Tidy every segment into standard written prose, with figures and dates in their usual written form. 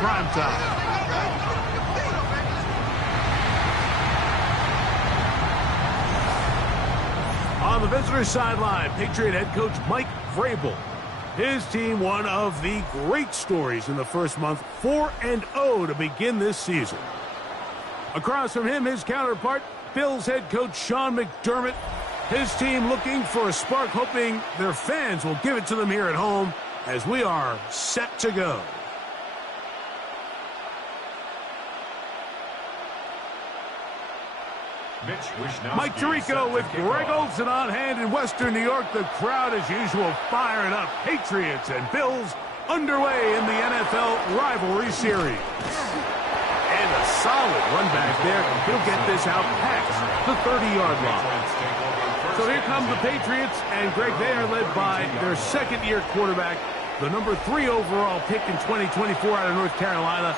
prime time. On the visitor sideline, Patriot head coach Mike Vrabel. His team, one of the great stories in the first month, 4-0 to begin this season. Across from him, his counterpart, Bills head coach Sean McDermott. His team looking for a spark, hoping their fans will give it to them here at home as we are set to go. Mike Tirico with Greg Olsen on hand in Western New York. The crowd, as usual, firing up. Patriots and Bills underway in the NFL rivalry series. And a solid run back there. He'll get this out past the 30-yard line. So here come the Patriots, and Greg, they are led by their second-year quarterback, the number 3 overall pick in 2024 out of North Carolina.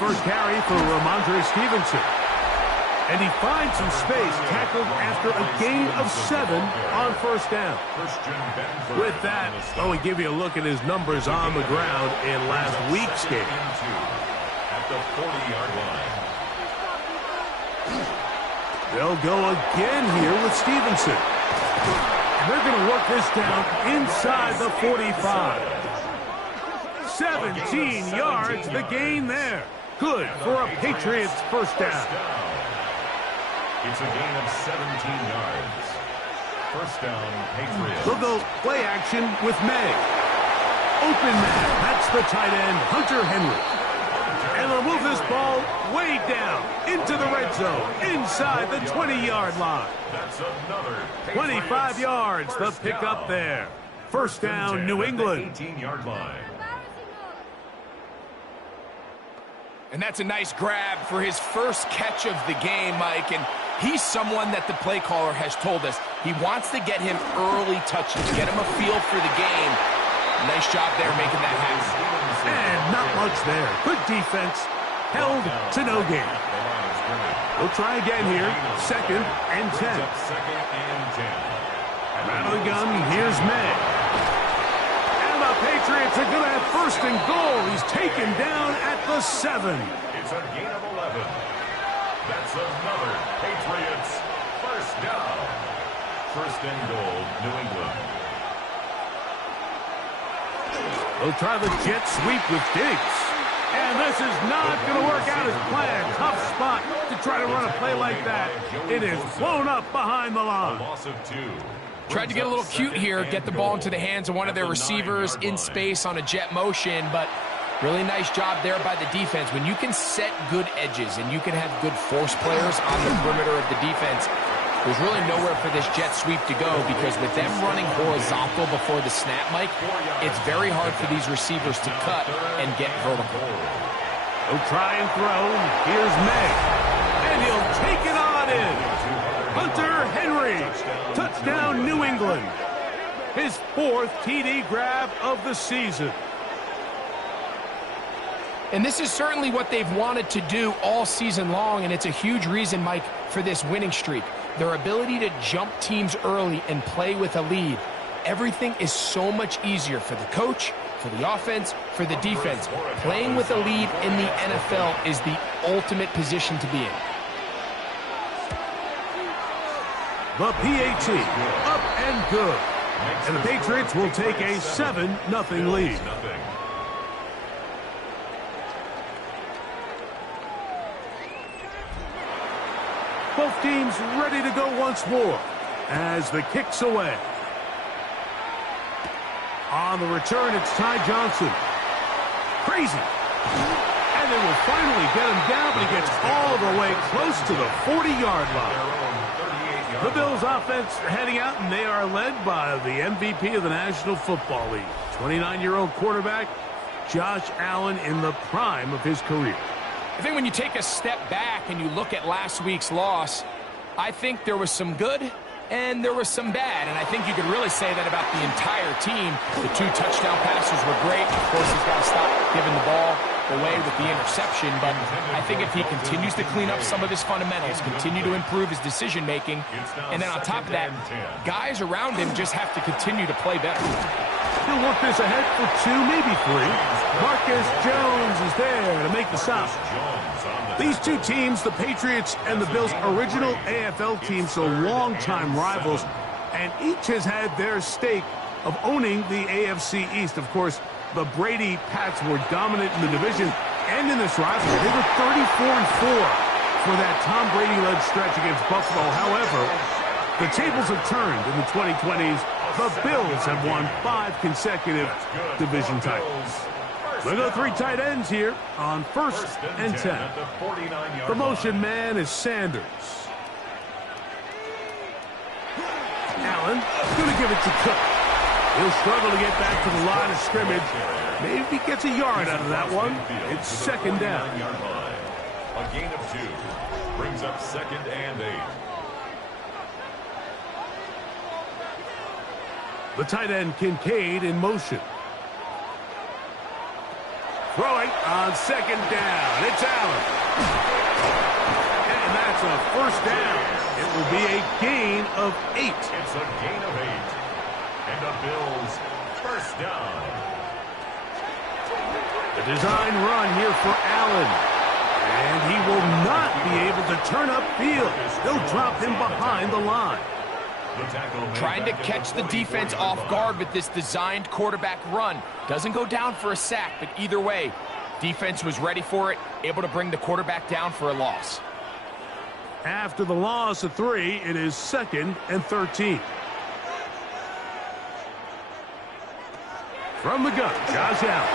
First carry for Ramondre Stevenson. And he finds some space, tackled after a gain of 7 on first down. With that, we give you a look at his numbers on the ground in last week's game. At the 40-yard line. They'll go again here with Stevenson. And they're going to work this down inside the 45. 17 yards, the gain there. Good for a Patriots first down. It's a gain of 17 yards. First down, Patriots. They'll go play action with May. Open man, that's the tight end, Hunter Henry. And they'll move this ball way down into the red zone, inside the 20-yard line. That's another 25 yards, the pickup there. First down, New England. 18-yard line. And that's a nice grab for his first catch of the game, Mike. And he's someone that the play caller has told us he wants to get him early touches, get him a feel for the game. Nice job there making that happen. And not much there. Good defense. Held to no gain. We'll try again here. Second and 10. Out of the gun, here's May. Patriots are going to have first and goal. He's taken down at the 7. It's a gain of 11. That's another Patriots first down. First and goal, New England. They'll try the jet sweep with Diggs. And this is not going to work out as planned. Tough spot to try to run a play like that. It is blown up behind the line. A loss of 2. Tried to get a little cute here, get the ball into the hands of one of their receivers in space on a jet motion, but really nice job there by the defense. When you can set good edges and you can have good force players on the perimeter of the defense, there's really nowhere for this jet sweep to go because with them running horizontal before the snap, Mike, it's very hard for these receivers to cut and get vertical. He'll try and throw. Here's May. And he'll take it on in. Hunter Henry. Touchdown, New England. His 4th TD grab of the season. And this is certainly what they've wanted to do all season long, and it's a huge reason, Mike, for this winning streak. Their ability to jump teams early and play with a lead. Everything is so much easier for the coach, for the offense, for the defense. Playing with a lead in the NFL is the ultimate position to be in. The PAT, up and good. And the Patriots will take a 7-0 lead. Both teams ready to go once more as the kick's away. On the return, it's Ty Johnson. Crazy. And they will finally get him down, but he gets all the way close to the 40-yard line. The Bills offense heading out, and they are led by the MVP of the National Football League, 29-year-old quarterback Josh Allen in the prime of his career. I think when you take a step back and you look at last week's loss, I think there was some good and there was some bad. And I think you could really say that about the entire team. The 2 touchdown passes were great. Of course, he's got to stop giving the ball away with the interception, but I think if he continues to clean up some of his fundamentals, continue to improve his decision-making, and then on top of that, guys around him just have to continue to play better. He'll work this ahead for 2, maybe 3. Marcus Jones is there to make the stop. These two teams, the Patriots and the Bills, original AFL teams, so longtime rivals, and each has had their stake of owning the AFC East. Of course, the Brady Pats were dominant in the division and in this rivalry. They were 34-4 for that Tom Brady-led stretch against Buffalo. However, the tables have turned in the 2020s. The Bills have won 5 consecutive division titles. We'll go 3 tight ends here on 1st and 10. The motion man is Sanders. Allen going to give it to Cook. He'll struggle to get back to the line of scrimmage. Maybe he gets a yard out of that one. It's 2nd down. A gain of 2 brings up 2nd and 8. The tight end Kincaid in motion. Throwing on 2nd down. It's Allen. And that's a 1st down. It will be a gain of 8. It's a gain of 8. And the Bills 1st down. The design run here for Allen. And he will not be able to turn upfield. They'll drop him behind the line. Trying to catch the defense off guard with this designed quarterback run. Doesn't go down for a sack, but either way, defense was ready for it, able to bring the quarterback down for a loss. After the loss of 3, it is 2nd and 13. From the gun, Josh Allen.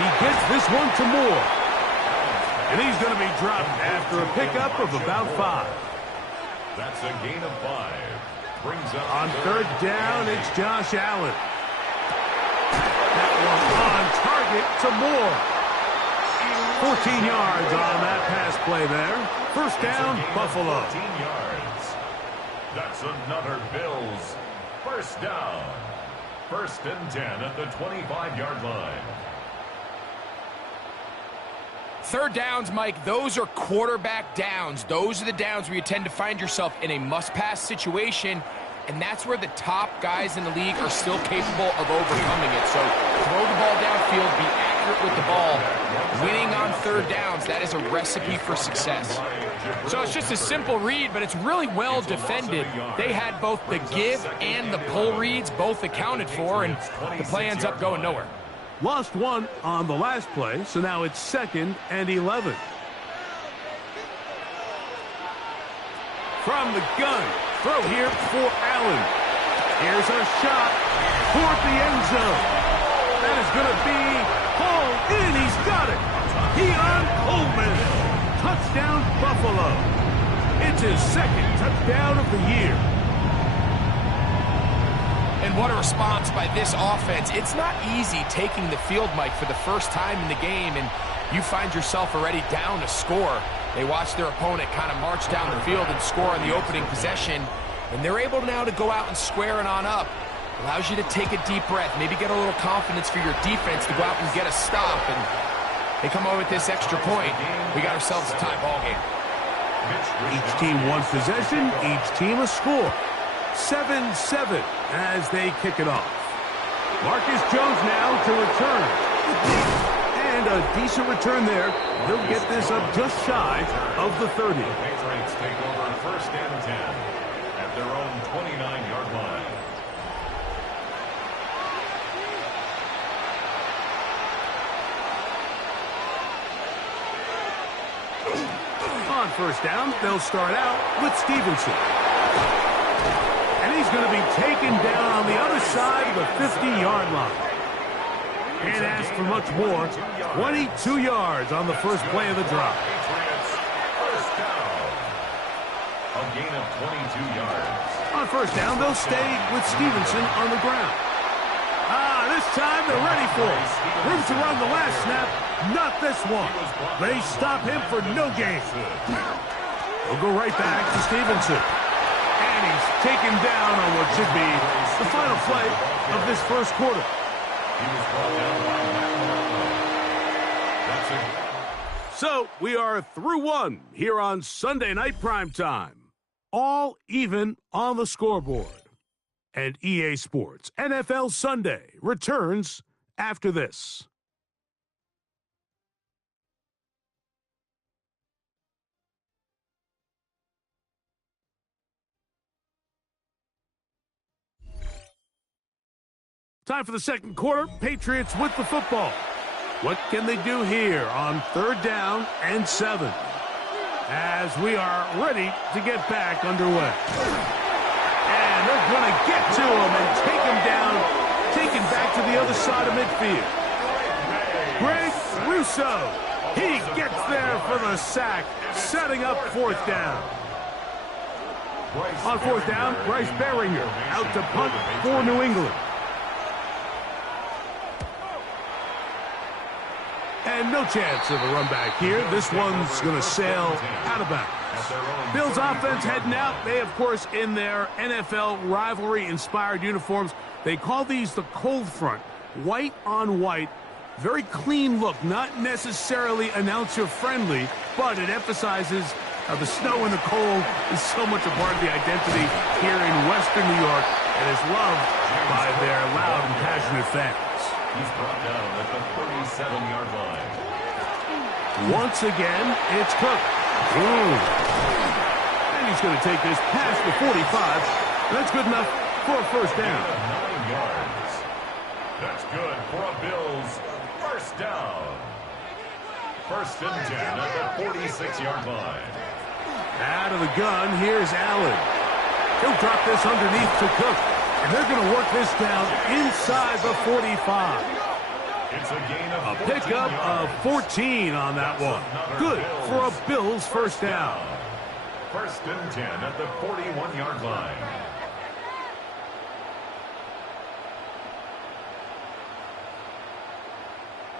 He gets this one to Moore. And he's going to be dropped after a pickup of about 5. That's a gain of 5. Brings up on 3rd down, it's Josh Allen. That one on target to Moore. 14 yards on that pass play there. 1st down, Buffalo. 14 yards. That's another Bills 1st down. 1st and 10 at the 25-yard line. 3rd downs, Mike, those are quarterback downs. Those are the downs where you tend to find yourself in a must-pass situation, and that's where the top guys in the league are still capable of overcoming it. So throw the ball downfield, be accurate with the ball. Winning on 3rd downs, that is a recipe for success. So it's just a simple read, but it's really well defended. They had both the give and the pull reads both accounted for, and the play ends up going nowhere. Lost 1 on the last play, so now it's 2nd and 11. From the gun, throw here for Allen. Here's a shot toward the end zone. That is going to be hauled in. He's got it. Keon Coleman. Touchdown, Buffalo. It's his 2nd touchdown of the year. And what a response by this offense. It's not easy taking the field, Mike, for the first time in the game, and you find yourself already down a score. They watch their opponent kind of march down the field and score on the opening possession, and they're able now to go out and square it on up. Allows you to take a deep breath, maybe get a little confidence for your defense to go out and get a stop, and they come over with this extra point. We got ourselves a tie ball game. Each team one possession, each team a score. 7-7 as they kick it off. Marcus Jones now to return. And a decent return there. He'll get this up just shy of the 30. The Patriots take over 1st and 10 at their own 29-yard line. On 1st down, they'll start out with Stevenson. And he's going to be taken down on the other side of the 50-yard line. Can't ask for much more. 22 yards on the first play of the drive. Patriots 1st down. A gain of 22 yards. On 1st down, they'll stay with Stevenson on the ground. This time they're ready for it. Room to run the last snap. Not this one. They stop him for no gain. They'll go right back to Stevenson. And he's taken down on what should be the final play of this first quarter. He was brought down by Matt. The That's it. So we are through one here on Sunday Night Primetime. All even on the scoreboard. And EA Sports NFL Sunday returns after this. Time for the second quarter. Patriots with the football. What can they do here on 3rd down and 7? As we are ready to get back underway. And they're going to get to him and take him down, take him back to the other side of midfield. Greg Russo, he gets there for the sack, setting up 4th down. On 4th down, Bryce Beringer out to punt for New England. And no chance of a run back here. This one's going to sail out of bounds. Bills offense heading out. They, of course, in their NFL rivalry-inspired uniforms, they call these the cold front. White on white. Very clean look. Not necessarily announcer-friendly, but it emphasizes the snow and the cold is so much a part of the identity here in Western New York and is loved by their loud and passionate fans. He's brought down at the 37-yard line. Once again, it's Cook. And he's going to take this past the 45. That's good enough for a 1st down. 9 yards. That's good for a Bills 1st down. 1st and 10 at the 46-yard line. Out of the gun, here's Allen. He'll drop this underneath to Cook. And they're going to work this down inside the 45. It's a gain of a pickup of 14 on that one. Good for a Bills 1st down. 1st and 10 at the 41-yard line.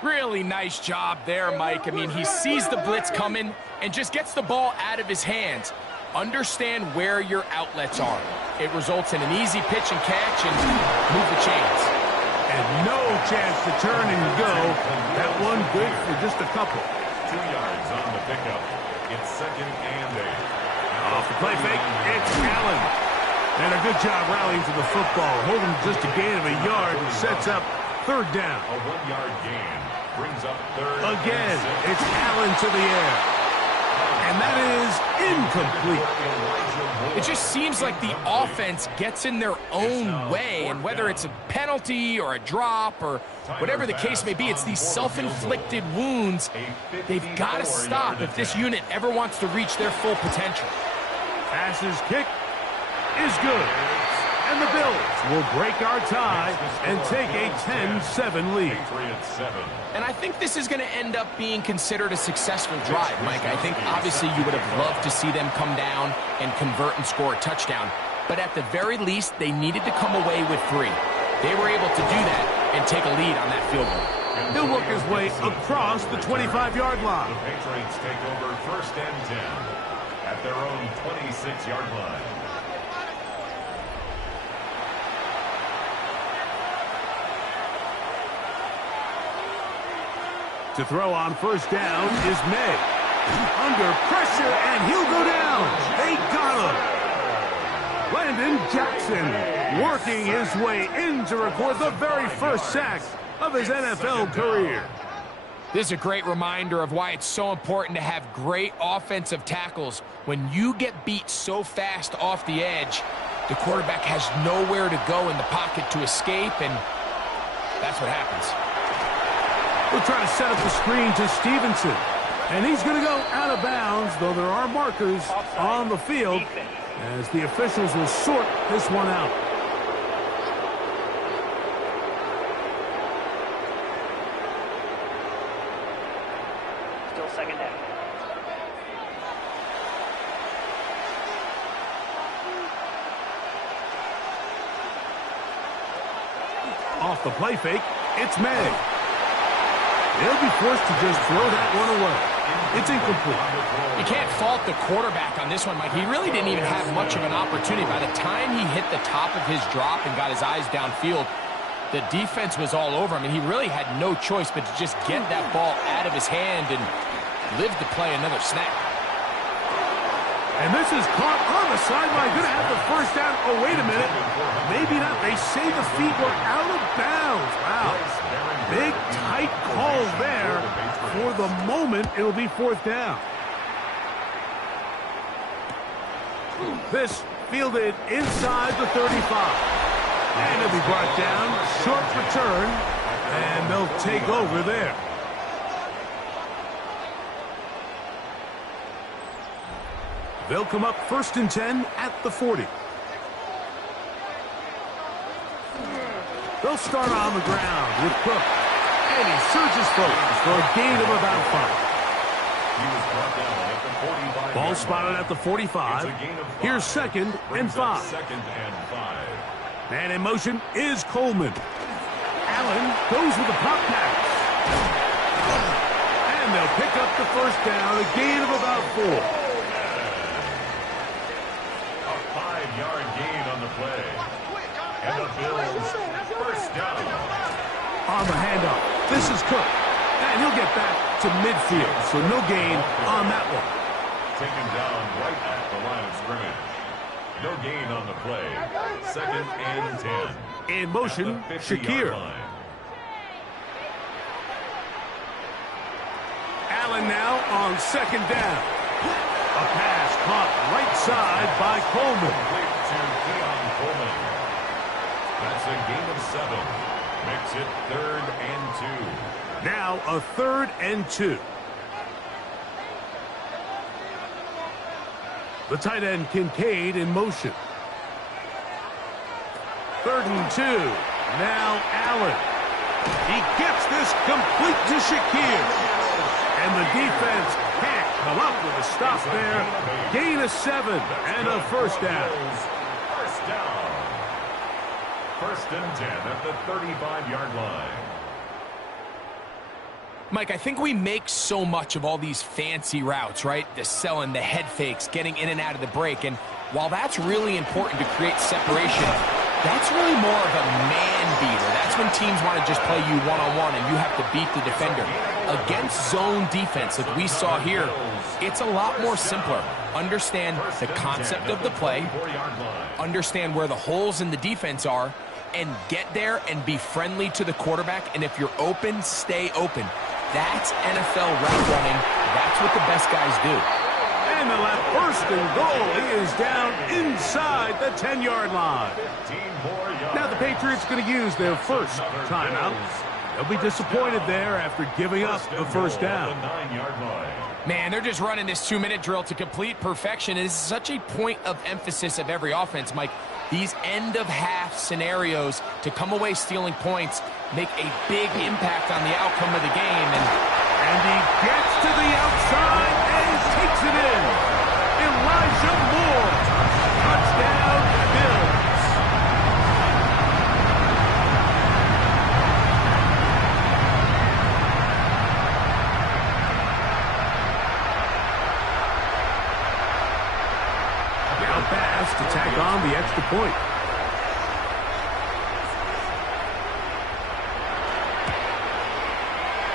Really nice job there, Mike. I mean, he sees the blitz coming and just gets the ball out of his hands. Understand where your outlets are. It results in an easy pitch and catch and move the chains. And no chance to turn and go. That one good for just a couple. 2 yards on the pickup. It's 2nd and 8. Off the play fake, it's Allen. And a good job rallying to the football. Holding just a gain of a yard and sets up 3rd down. A 1-yard gain brings up 3rd. Again, it's Allen to the air. And that is incomplete. It just seems like the offense gets in their own way, and whether it's a penalty or a drop or whatever the case may be, it's these self-inflicted wounds. They've got to stop if this unit ever wants to reach their full potential. Passes kick is good. And the Bills will break our tie and take a 10-7 lead. And I think this is going to end up being considered a successful drive, Mike. I think obviously you would have loved to see them come down and convert and score a touchdown. But at the very least, they needed to come away with 3. They were able to do that and take a lead on that field goal. He'll work his way across the 25-yard line. The Patriots take over 1st and 10 at their own 26-yard line. To throw on 1st down is May. Under pressure, and he'll go down. They got him. Landon Jackson working his way in to record the very first sack of his NFL career. This is a great reminder of why it's so important to have great offensive tackles. When you get beat so fast off the edge, the quarterback has nowhere to go in the pocket to escape, and that's what happens. We'll try to set up the screen to Stevenson. And he's going to go out of bounds, though there are markers on the field as the officials will sort this one out. Still 2nd down. Off the play fake, it's May. They'll be forced to just throw that one away. It's incomplete. You can't fault the quarterback on this one, Mike. He really didn't even have much of an opportunity. By the time he hit the top of his drop and got his eyes downfield, The defense was all over him, and he really had no choice but to just get that ball out of his hand and live to play another snap. And this is caught on the sideline. Going to have the first down. Oh, wait a minute. Maybe not. They say the feet were out of bounds. Wow. Big, tight call there. For the moment, it'll be fourth down. This fielded inside the 35. And it'll be brought down. Short return. And they'll take over there. They'll come up 1st and 10 at the 40. They'll start on the ground with Cook. And he surges forward for a gain of about 5. He was brought down at the 45. Ball spotted at the 45. Here's 2nd and 5. 2nd and 5. And in motion is Coleman. Allen goes with the pop pass. And they'll pick up the first down, a gain of about 4. A 5-yard gain on the play. And the Bills first down. On the handoff, this is Cook. And he'll get back to midfield, so no gain on that one. Taken down right at the line of scrimmage. No gain on the play. 2nd and 10. In motion, Shakir. Allen now on 2nd down. A pass caught right side by Coleman. Complete to Keon Coleman. That's a gain of 7. Makes it 3rd and 2. Now a 3rd and 2. The tight end Kincaid in motion. 3rd and 2. Now Allen. He gets this complete to Shakir. And the defense can't come up with a stop there. Gain of 7 and a first down. First down. 1st and 10 at the 35-yard line. Mike, I think we make so much of all these fancy routes, right? The selling, the head fakes, getting in and out of the break. And while that's really important to create separation, that's really more of a man beater. That's when teams want to just play you one-on-one and you have to beat the defender. Against zone defense, like we saw here, it's a lot more simpler. Understand the concept of the play, understand where the holes in the defense are, and get there and be friendly to the quarterback. And if you're open, stay open. That's NFL route running. That's what the best guys do. And the left 1st and goal. He is down inside the 10-yard line. Now the Patriots going to use their first timeout. They'll be disappointed there after giving up the first down. Man, they're just running this 2-minute drill to complete perfection. It is such a point of emphasis of every offense, Mike. These end-of-half scenarios to come away stealing points make a big impact on the outcome of the game. And he gets to the outside and takes it in. Elijah Moore. Touchdown, Bills. Now pass to tack on the extra point.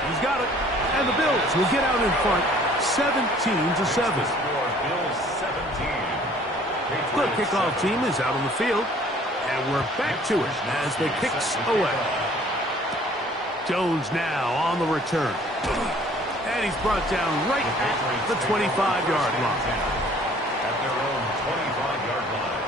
He's got it. And the Bills will get out in front 17-7. The kickoff team is out on the field. And we're back to it as the kicks away. Jones now on the return. And he's brought down right at the 25-yard line. At their own 25-yard line.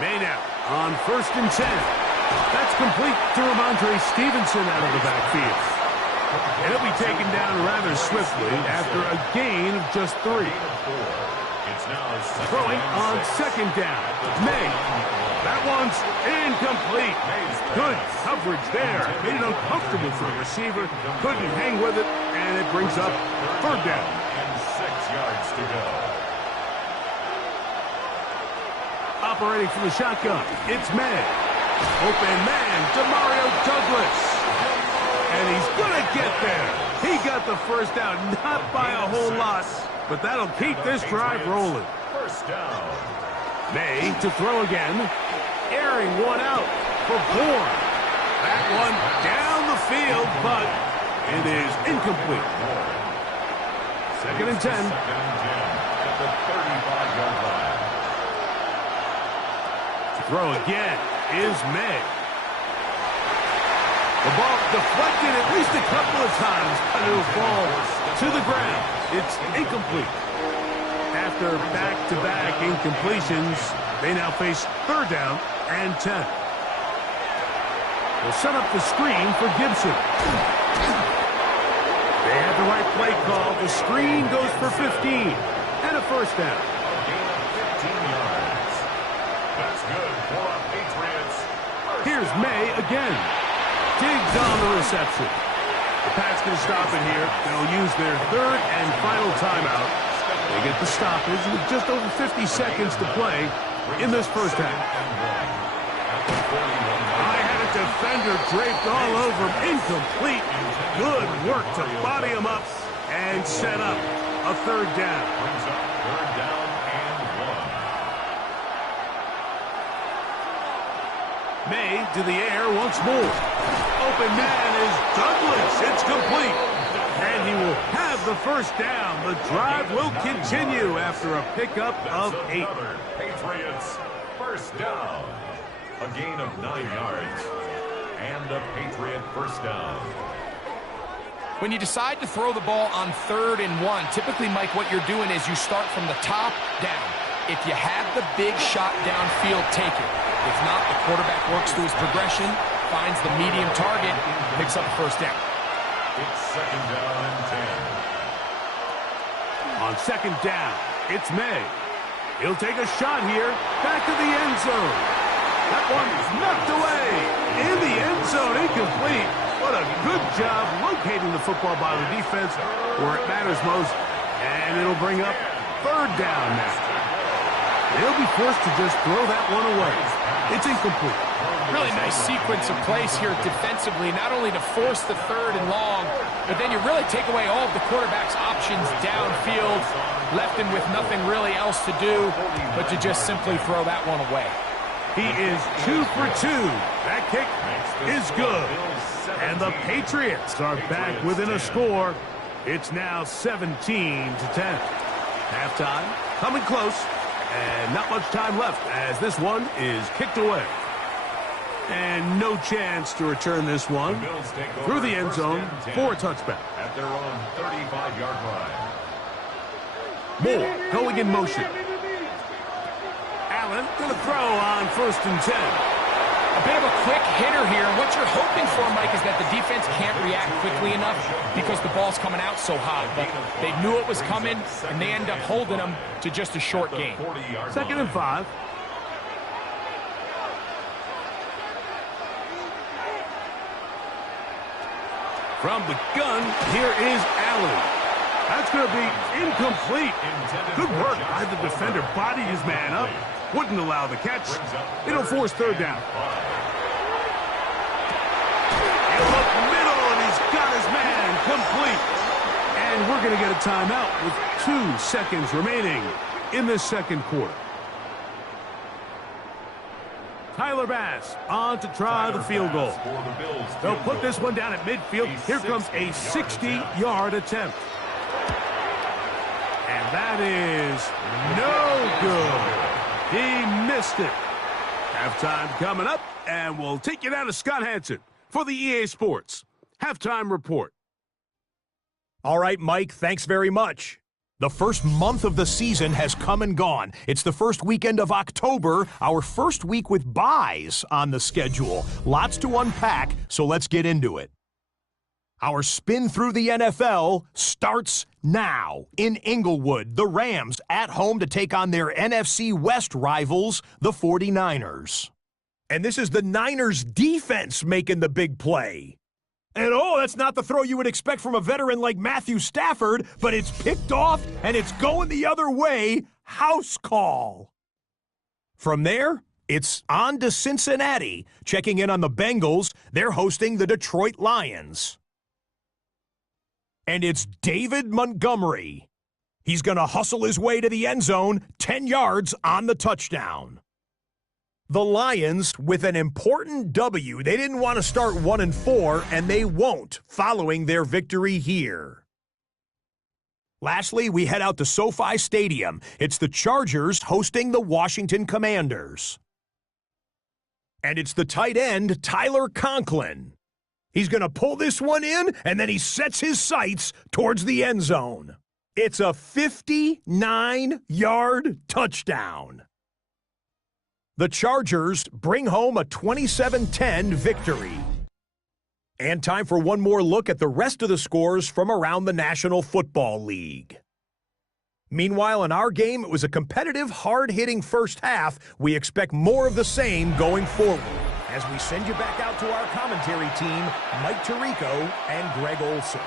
Maynard on 1st and 10. That's complete to Ramondre Stevenson out of the backfield. And he'll be taken down rather swiftly after a gain of just 3. Throwing on 2nd down. May. That one's incomplete. Good coverage there. Made it uncomfortable for the receiver. Couldn't hang with it, and it brings up 3rd down. And 6 yards to go. Operating from the shotgun, it's May. Open man, Demario Douglas. And he's going to get there. He got the first down, not by a whole lot, but that'll keep this drive rolling. First down. May to throw again. Airing one out for Bourne. That one down the field, but it is incomplete. Second and 10. Second and 10 at the 35-yard line. To throw again is May. The ball deflected at least a couple of times, but it'll fall to the ground. It's incomplete. After back-to-back incompletions, they now face third down and 10. They'll set up the screen for Gibson. They have the right play call. The screen goes for 15 and a first down. A gain of 15 yards. That's good for a Patriots. Here's May again. Diggs on the reception. The Pats can stop it here. They'll use their third and final timeout. They get the stoppage with just over 50 seconds to play in this first half. I had a defender draped all over him. Incomplete. Good work to body him up and set up a third down. Brings up third down and 1. May to the air once more. Open man is Douglas. It's complete. And he will have the first down. The drive will continue after a pickup of 8. Another Patriots first down. A gain of 9 yards. And a Patriot first down. When you decide to throw the ball on 3rd and 1, typically, Mike, what you're doing is you start from the top down. If you have the big shot downfield, take it. If not, the quarterback works through his progression, finds the medium target, picks up the first down. It's second down and 10. On second down, it's May. He'll take a shot here. Back to the end zone. That one is knocked away. In the end zone, incomplete. What a good job locating the football by the defense where it matters most. And it'll bring up third down now. They'll be forced to just throw that one away. It's incomplete. Really nice sequence of plays here defensively, not only to force the 3rd and long, but then you really take away all of the quarterback's options downfield, left him with nothing really else to do but to just simply throw that one away. He is 2 for 2. That kick is good. And the Patriots are back within a score. It's now 17-10. Halftime coming close. And not much time left as this one is kicked away. And no chance to return this one through the end zone for a touchback. At their own 35-yard line. Moore going in motion. Allen going to throw on 1st and 10. A bit of a quick hitter here. What you're hoping for, Mike, is that the defense can't react quickly enough because the ball's coming out so hot. But they knew it was coming, and they end up holding them to just a short gain. Second and 5. From the gun, here is Allen. That's going to be incomplete. Good work by the defender. Bodied his man up. Wouldn't allow the catch. It'll force third down. He'll look middle, and he's got his man complete. And we're going to get a timeout with 2 seconds remaining in this second quarter. Tyler Bass on to try the field goal. They'll put this one down at midfield. Here comes a 60-yard attempt. And that is no good. He missed it. Halftime coming up, and we'll take you down to Scott Hansen for the EA Sports Halftime Report. All right, Mike, thanks very much. The first month of the season has come and gone. It's the first weekend of October, our first week with byes on the schedule. Lots to unpack, so let's get into it. Our spin through the NFL starts now. In Inglewood, the Rams at home to take on their NFC West rivals, the 49ers. And this is the Niners defense making the big play. And oh, that's not the throw you would expect from a veteran like Matthew Stafford, but it's picked off and it's going the other way. House call. From there, it's on to Cincinnati. Checking in on the Bengals, they're hosting the Detroit Lions. And it's David Montgomery. He's going to hustle his way to the end zone, 10 yards on the touchdown. The Lions with an important W. They didn't want to start 1-4, and they won't following their victory here. Lastly, we head out to SoFi Stadium. It's the Chargers hosting the Washington Commanders. And it's the tight end, Tyler Conklin. He's going to pull this one in, and then he sets his sights towards the end zone. It's a 59-yard touchdown. The Chargers bring home a 27-10 victory. And time for one more look at the rest of the scores from around the National Football League. Meanwhile, in our game, it was a competitive, hard-hitting first half. We expect more of the same going forward. As we send you back out to our commentary team, Mike Tirico and Greg Olson.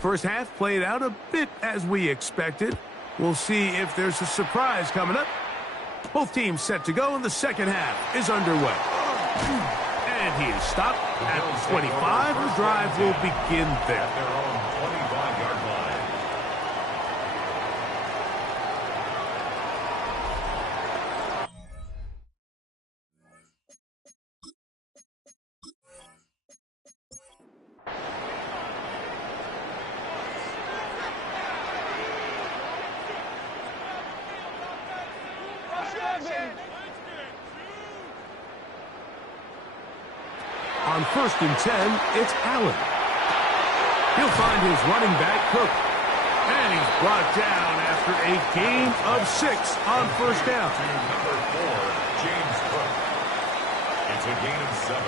First half played out a bit as we expected. We'll see if there's a surprise coming up. Both teams set to go, and the second half is underway. And he is stopped at the 25. The drive will begin there. At their own 25-yard line. On 1st and 10, it's Allen. He'll find his running back, Cook. And he's brought down after a gain of 6 on 1st down. To number 4, James Cook. It's a gain of 7.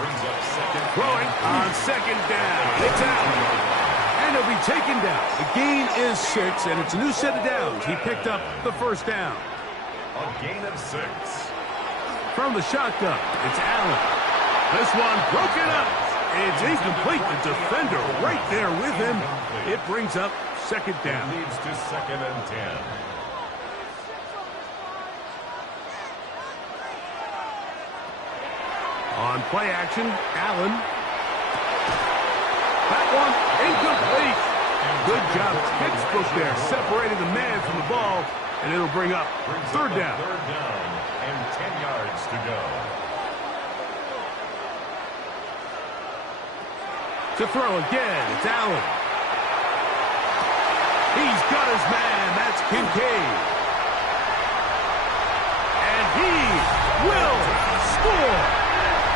Brings up second. Throwing on 2nd down. It's Allen. And he'll be taken down. The gain is 6, and it's a new set of downs. He picked up the 1st down. A gain of 6. From the shotgun, it's Allen. This one broken up. It's incomplete. The defender right there with him. It brings up 2nd down. It leads to 2nd and 10. On play action, Allen. That one incomplete. Good job, textbook there. Separated the man from the ball, and it'll bring up 3rd down. 3rd down and 10 yards to go. To throw again, it's Allen. He's got his man. That's Kincaid. And he will score.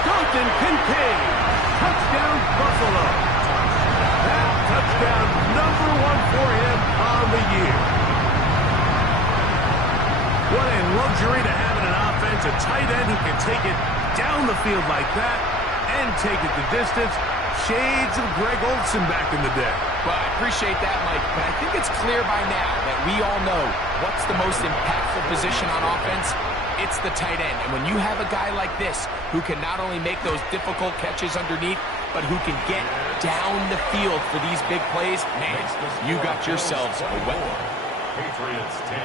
Dalton Kincaid. Touchdown, Buffalo. That touchdown, number 1 for him on the year. What a luxury to have in an offense. A tight end who can take it down the field like that and take it the distance. Shades of Greg Olsen back in the day. Well, I appreciate that, Mike, but I think it's clear by now that we all know what's the most impactful position on offense. It's the tight end. And when you have a guy like this who can not only make those difficult catches underneath, but who can get down the field for these big plays, man, you got yourselves a weapon. Patriots 10.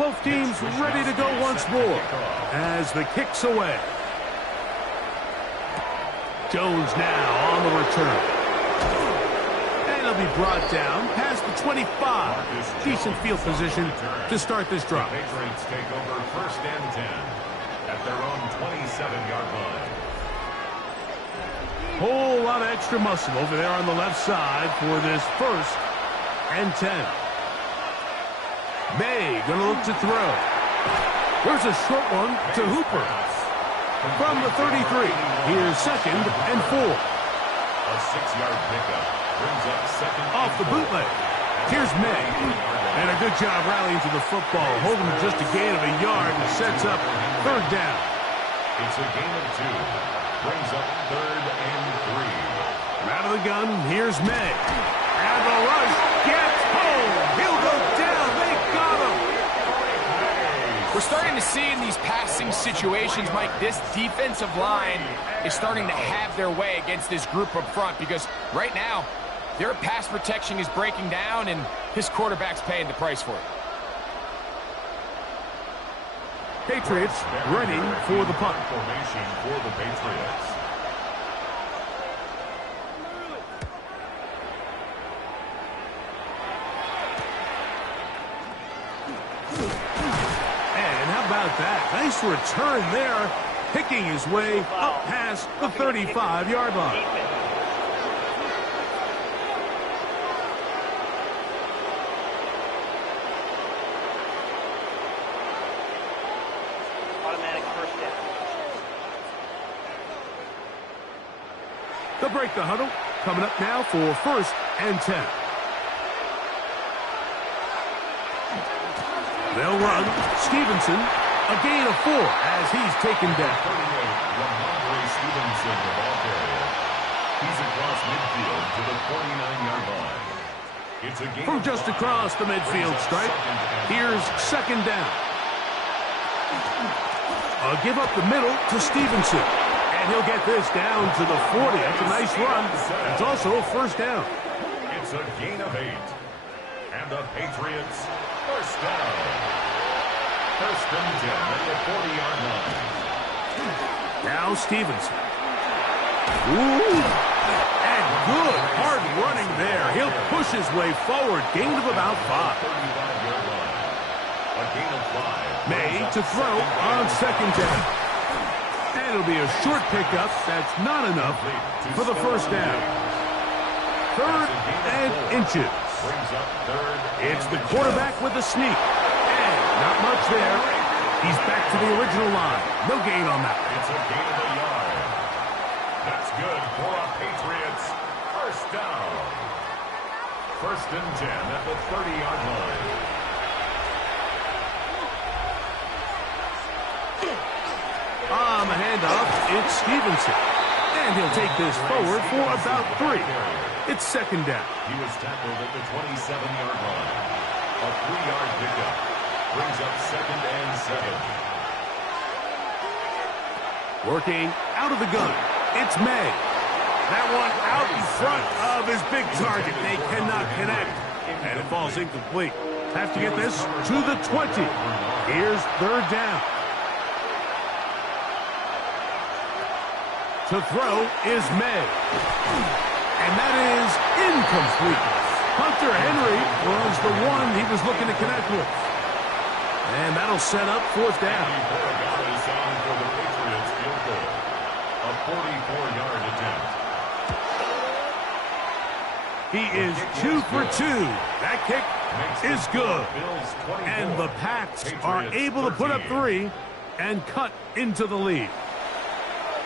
Both teams ready to go once more as the kick's away. Jones now on the return. And he'll be brought down past the 25. Decent field position to start this drive. Patriots take over 1st and 10 at their own 27-yard line. Whole lot of extra muscle over there on the left side for this 1st and 10. May gonna look to throw. There's a short one to Hooper. From the 33, here's 2nd and 4. A 6-yard pickup brings up 2nd. Off the bootleg. Here's May. And a good job rallying to the football, holding just a gain of a yard and sets up 3rd down. It's a gain of 2. Brings up 3rd and 3. Out of the gun, here's May. And the rush gets home. He'll go down. They got him. We're starting to see in these passing situations, Mike, this defensive line is starting to have their way against this group up front because right now, their pass protection is breaking down and his quarterback's paying the price for it. Patriots ready for the punt. Formation for the Patriots. About that. Nice return there, picking his way up past the 35-yard line. Automatic 1st down. They'll break the huddle. Coming up now for 1st and 10. They'll run. Stevenson, a gain of 4 as he's taken down. 38, Stevenson, the ball carrier. He's across midfield to the 49-yard line. It's a gain from just across the midfield stripe. Here's 2nd down. A give up the middle to Stevenson. And he'll get this down to the 40. That's a nice run. It's also a first down. It's a gain of 8. And the Patriots first down. First and 10 at the 40-yard line. Now Stevenson. Ooh. And good hard running there. He'll push his way forward. Gain of about 5. 35-yard line. A gain of 5. May to throw on second down. And it'll be a short pickup. That's not enough for the first down. Third and inches. Brings up third. It's the quarterback with the sneak. And not much there. He's back to the original line. No gain on that. It's a gain of a yard. That's good for a Patriots first down. First and 10 at the 30-yard line. On the handoff, it's Stevenson. And he'll take this forward for about 3. It's second down. He was tackled at the 27-yard line. A 3-yard pickup. Brings up second and 7. Working out of the gun. It's May. That one out in front of his big target. They cannot connect. And it falls incomplete. Have to get this to the 20. Here's third down. To throw is May. And that is incomplete. Hunter Henry was the one he was looking to connect with. And that'll set up fourth down. Is on for the Patriots field goal. A 44-yard attempt. He is 2 for 2. That kick is good. And the Pats are able to put up 3 and cut into the lead.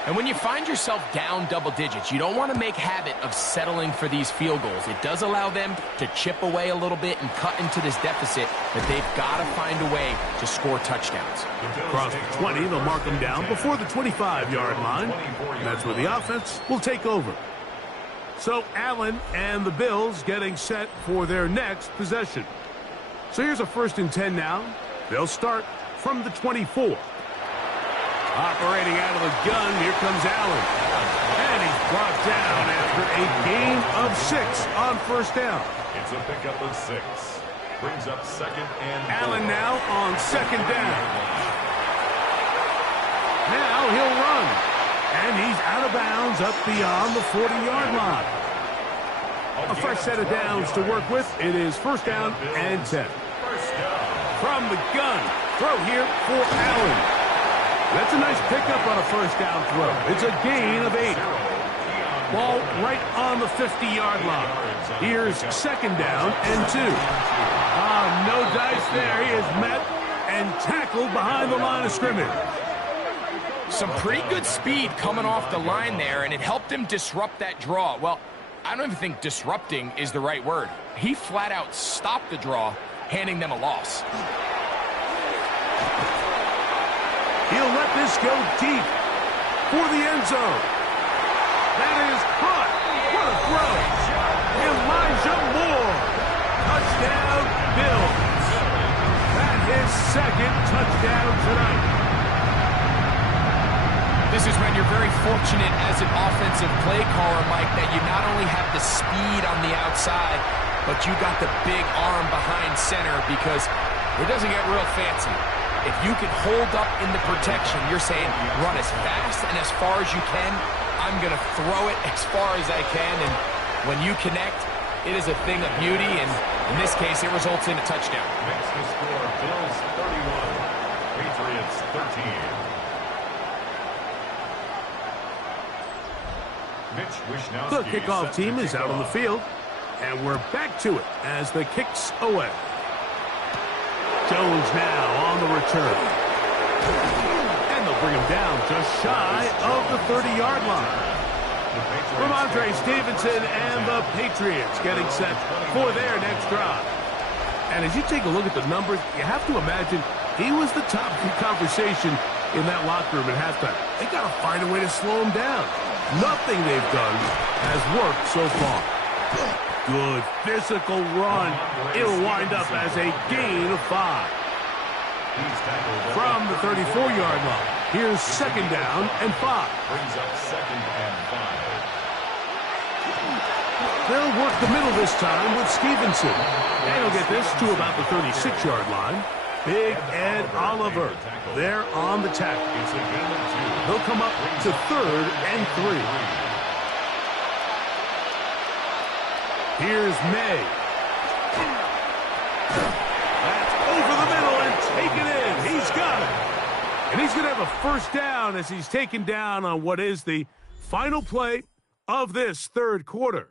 And when you find yourself down double digits, you don't want to make habit of settling for these field goals. It does allow them to chip away a little bit and cut into this deficit, but they've got to find a way to score touchdowns. Across the 20, they'll mark them down before the 25-yard line. That's where the offense will take over. So Allen and the Bills getting set for their next possession. So here's a first and 10 now. They'll start from the 24. Operating out of the gun, here comes Allen. And he's brought down after a gain of 6 on first down. It's a pickup of 6. Brings up second and 4. Allen now on second down. Now he'll run. And he's out of bounds up beyond the 40-yard line. A fresh set of downs to work with. It is first down and 10. From the gun, throw here for Allen. That's a nice pickup on a first down throw. It's a gain of 8. Ball right on the 50-yard line. Here's second down and 2. No dice there. He is met and tackled behind the line of scrimmage. Some pretty good speed coming off the line there, and it helped him disrupt that draw. Well, I don't even think disrupting is the right word. He flat out stopped the draw, handing them a loss. He'll let this go deep for the end zone. That is caught. What a throw. Elijah Moore. Touchdown, Bills. That is second touchdown tonight. This is when you're very fortunate as an offensive play caller, Mike, that you not only have the speed on the outside, but you got the big arm behind center, because it doesn't get real fancy. If you can hold up in the protection, you're saying run as fast and as far as you can. I'm going to throw it as far as I can. And when you connect, it is a thing of beauty. And in this case, it results in a touchdown. Makes the score Bills 31, Patriots 13. Mitch Wishnowsky. The kickoff team is out on the field. And we're back to it as the kick's away. Jones now on the return. And they'll bring him down just shy of the 30-yard line. Ramondre Stevenson and the Patriots getting set for their next drive. And as you take a look at the numbers, you have to imagine he was the top conversation in that locker room at halftime. They got to find a way to slow him down. Nothing they've done has worked so far. Good physical run. It'll wind up as a gain of 5. From the 34-yard line. Here's second down and 5. Brings up second and 5. They'll work the middle this time with Stevenson. And he'll get this to about the 36-yard line. Big Ed Oliver there on the tackle. It's a gain of 2. He'll come up to third and 3. Here's May. That's over the middle and taken in. He's got it. And he's going to have a first down as he's taken down on what is the final play of this third quarter.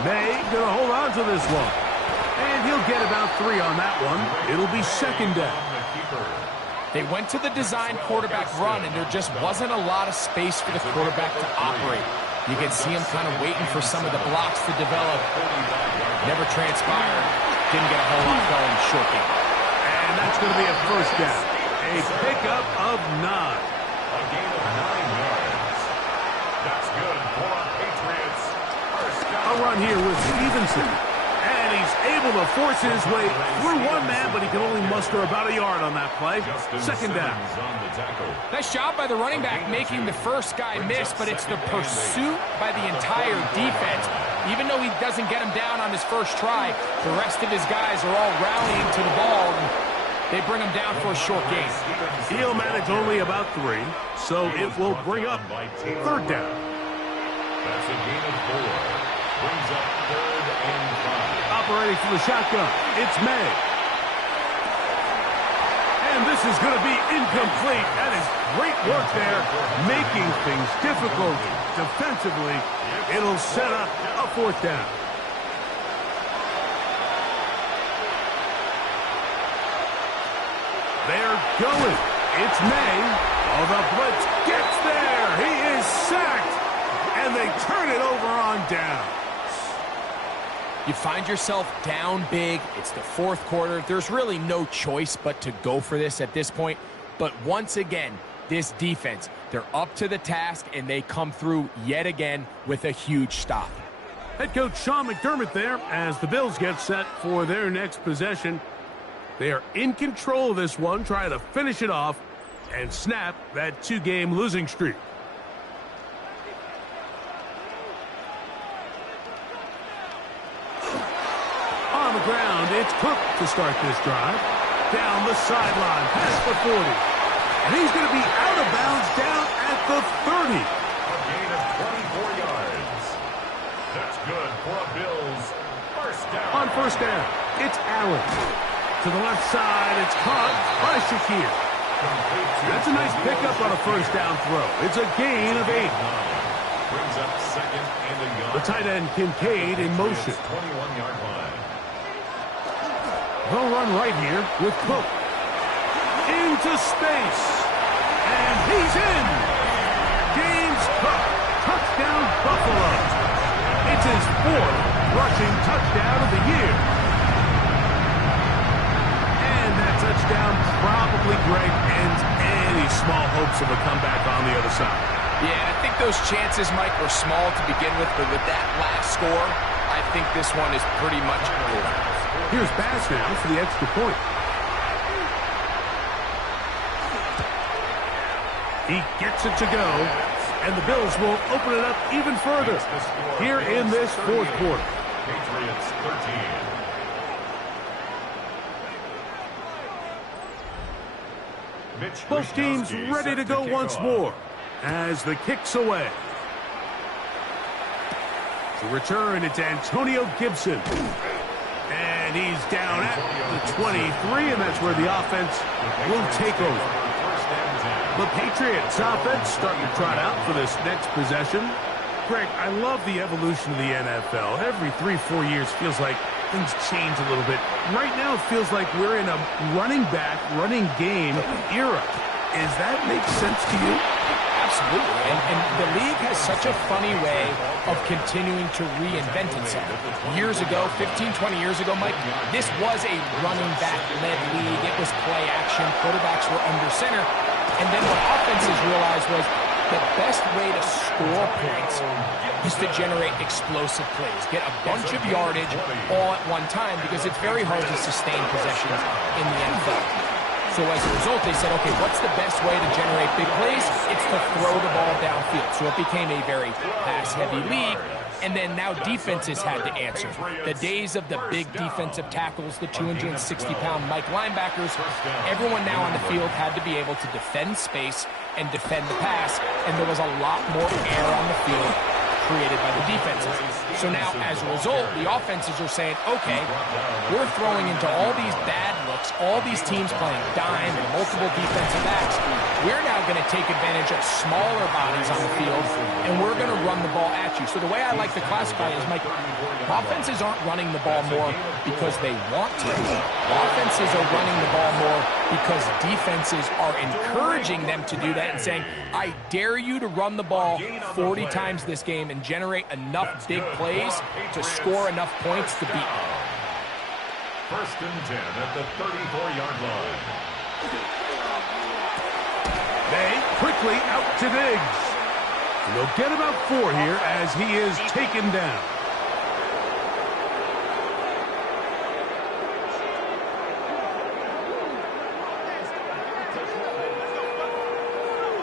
May going to hold on to this one. And he'll get about 3 on that one. It'll be second down. They went to the design quarterback run, and there just wasn't a lot of space for the quarterback to operate. You can see him kind of waiting for some of the blocks to develop. Never transpired. Didn't get a whole lot going short game. And that's going to be a first down. A pickup of 9. A gain of 9 yards. That's good for Patriots. A run here with Stevenson. And he's able to force his way through one man, but he can only muster about a yard on that play. Second down. Nice job by the running back making the first guy miss, but it's the pursuit by the entire defense. Even though he doesn't get him down on his first try, the rest of his guys are all rallying to the ball, and they bring him down for a short gain. He'll manage only about 3, so it will bring up third down. That's a gain of 4. Brings up third and 5. Operating from the shotgun, it's May. And this is going to be incomplete. That is great work there, making things difficult defensively. It'll set up a fourth down. They're going. It's May. Oh, the blitz gets there. He is sacked. And they turn it over on down. You find yourself down big. It's the fourth quarter. There's really no choice but to go for this at this point. But once again, this defense, they're up to the task, and they come through yet again with a huge stop. Head coach Sean McDermott there as the Bills get set for their next possession. They are in control of this one, trying to finish it off and snap that 2-game losing streak. On the ground, it's Cook to start this drive. Down the sideline, past the 40. And he's going to be out of bounds down at the 30. A gain of 24 yards. That's good for a Bills first down. On first down, it's Allen. To the left side, it's caught by Shakir. That's a nice pickup on a first down throw. It's a gain of 8. Brings up second and a yard. The tight end, Kincaid, in motion. 21-yard line. They'll run right here with Cook. Into space. And he's in. James Cook. Touchdown, Buffalo. It's his 4th rushing touchdown of the year. And that touchdown probably, Greg, ends any small hopes of a comeback on the other side. Yeah, I think those chances, Mike, were small to begin with, but with that last score, I think this one is pretty much over. Here's Bass now for the extra point. He gets it to go, and the Bills will open it up even further here in this fourth quarter. Patriots 13. Both teams ready to go once more as the kick's away. To return, it's Antonio Gibson. And he's down at the 23, and that's where the offense will take over. The Patriots offense starting to trot out for this next possession. Greg, I love the evolution of the NFL. Every 3-4 years feels like things change a little bit. Right now it feels like we're in a running back, running game era. Does that make sense to you? Absolutely. And the league has such a funny way of continuing to reinvent itself. Years ago, 15, 20 years ago, Mike, this was a running back-led league. It was play action. Quarterbacks were under center. And then what offenses realized was the best way to score points is to generate explosive plays. Get a bunch of yardage all at one time because it's very hard to sustain possessions in the NFL. So as a result, they said, okay, what's the best way to generate big plays? It's to throw the ball downfield. So it became a very pass-heavy league. And then now defenses had to answer. The days of the big defensive tackles, the 260-pound Mike linebackers, everyone now on the field had to be able to defend space and defend the pass. And there was a lot more air on the field created by the defenses. So now, as a result, the offenses are saying, okay, we're throwing into all these bad looks, all these teams playing dime and multiple defensive backs. We're now going to take advantage of smaller bodies on the field, and we're going to run the ball at you. So the way I like to classify it is, Mike, offenses aren't running the ball more because they want to. Offenses are running the ball more because defenses are encouraging them to do that and saying, I dare you to run the ball 40 times this game and generate enough big plays to score enough points to beat them. First and 10 at the 34-yard line. They quickly out to Diggs. And they'll get about 4 here as he is taken down.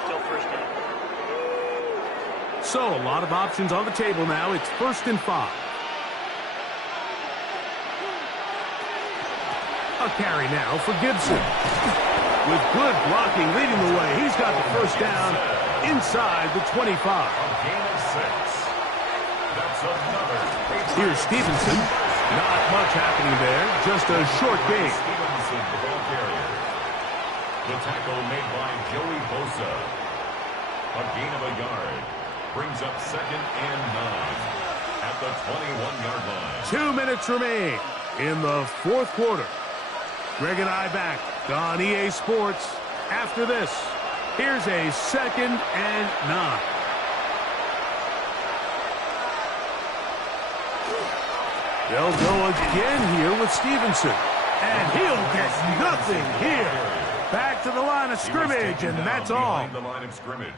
Still first down. So a lot of options on the table now. It's 1st and 5. A carry now for Gibson. With good blocking leading the way, he's got the first down inside the 25. A gain of 6. That's another. Here's Stevenson. Not much happening there. Just a short gain. Stevenson, the ball carrier. The tackle made by Joey Bosa. A gain of a yard. Brings up 2nd and 9 at the 21-yard line. 2 minutes remain in the 4th quarter. Greg and I back on EA Sports. After this, here's a 2nd and 9. They'll go again here with Stevenson. And he'll get nothing here. Back to the line of scrimmage, and that's all. The line of scrimmage.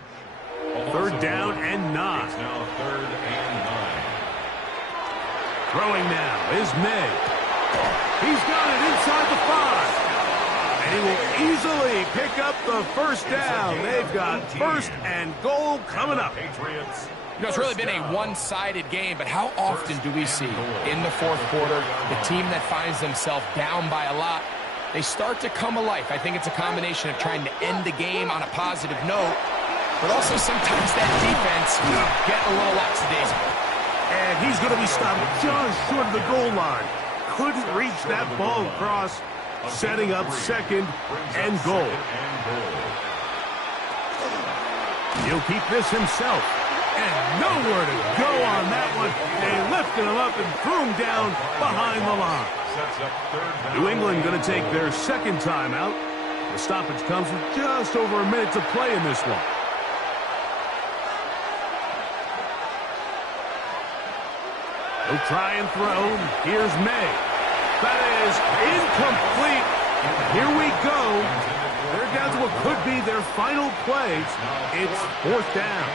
3rd down and 9. It's now 3rd and 9. Throwing now is May. He's got it inside the 5. And he will easily pick up the first down. They've got 1st and goal coming up. Patriots. You know, it's really been a one-sided game, but how often do we see in the 4th quarter the team that finds themselves down by a lot, they start to come alive. I think it's a combination of trying to end the game on a positive note, but also sometimes that defense get a little lackadaisical. And he's going to be stopped just short of the goal line. Couldn't reach that ball across, setting up 2nd and goal. He'll keep this himself. And nowhere to go on that one. They lifted him up and threw him down behind the line. New England going to take their 2nd timeout. The stoppage comes with just over a minute to play in this one. He'll try and throw. Here's May. That is incomplete. Here we go. They're down to what could be their final play. It's 4th down.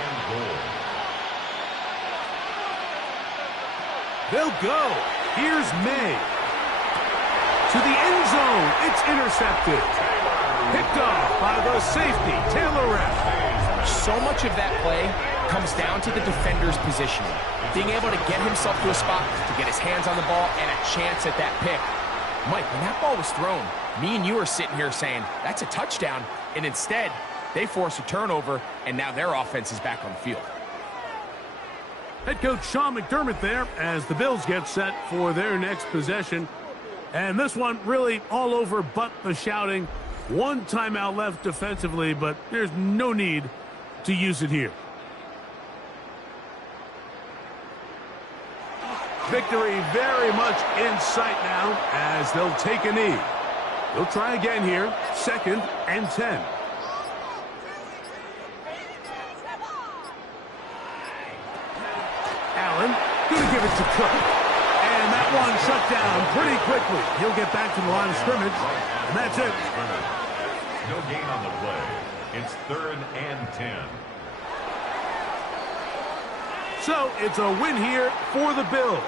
They'll go. Here's May. To the end zone. It's intercepted. Picked off by the safety, Taylor Rapp. So much of that play comes down to the defender's positioning. Being able to get himself to a spot, to get his hands on the ball, and a chance at that pick. Mike, when that ball was thrown, me and you are sitting here saying, that's a touchdown. And instead, they force a turnover, and now their offense is back on the field. Head coach Sean McDermott there as the Bills get set for their next possession. And this one really all over but the shouting. 1 timeout left defensively, but there's no need to use it here. Victory very much in sight now as they'll take a knee. They'll try again here. 2nd and 10. Gonna give it to Cook. And that one shut down pretty quickly. He'll get back to the line of scrimmage, and that's it. No gain on the play. It's 3rd and 10. So it's a win here for the Bills.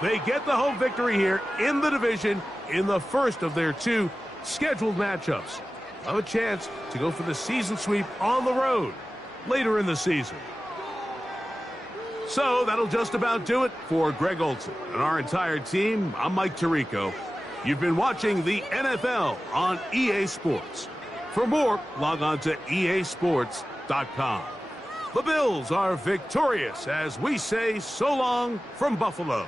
They get the home victory here in the division in the first of their 2 scheduled matchups. Have a chance to go for the season sweep on the road later in the season. So that'll just about do it for Greg Olsen and our entire team. I'm Mike Tirico. You've been watching the NFL on EA Sports. For more, log on to easports.com. The Bills are victorious as we say so long from Buffalo.